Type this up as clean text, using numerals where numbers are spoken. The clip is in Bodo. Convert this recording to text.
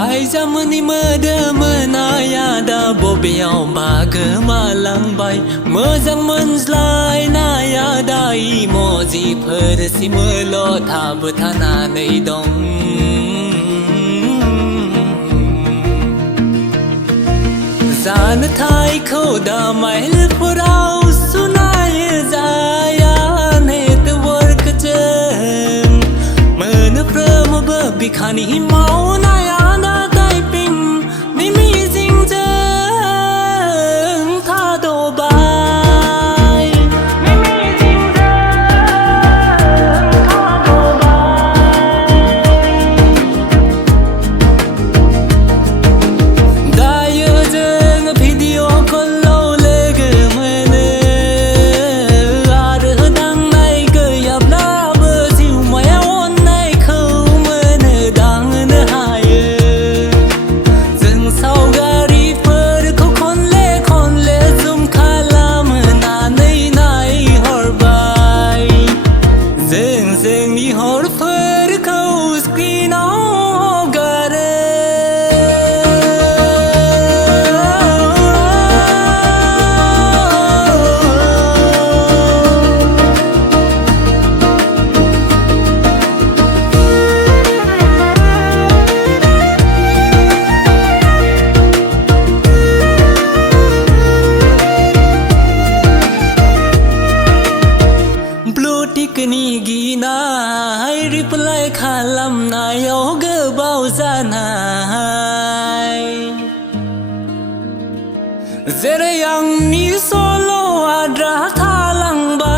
Lai zamani mada menaya bobeau baga malang bai mezang menslai naya dai mozi persi melo tha bthana nei dong zan thai kho da mail purau sunai zaya ne te work chen men pram ba bikhani mau naya na dai ping mi mi jing chen tha do bai mi mi jing chen tha do bai dai jeng video call lo le ge mene ar dang nai ge yap la ba siu mai on nai khâu mene dang ne hai jeng sau gari per ko khon le zum khala na nei nai hor bai jeng ni hor per ko screen on gare blue tick ni gina hai reply khalam na yo ge bau zanai zere yang ni solo adra thalang ba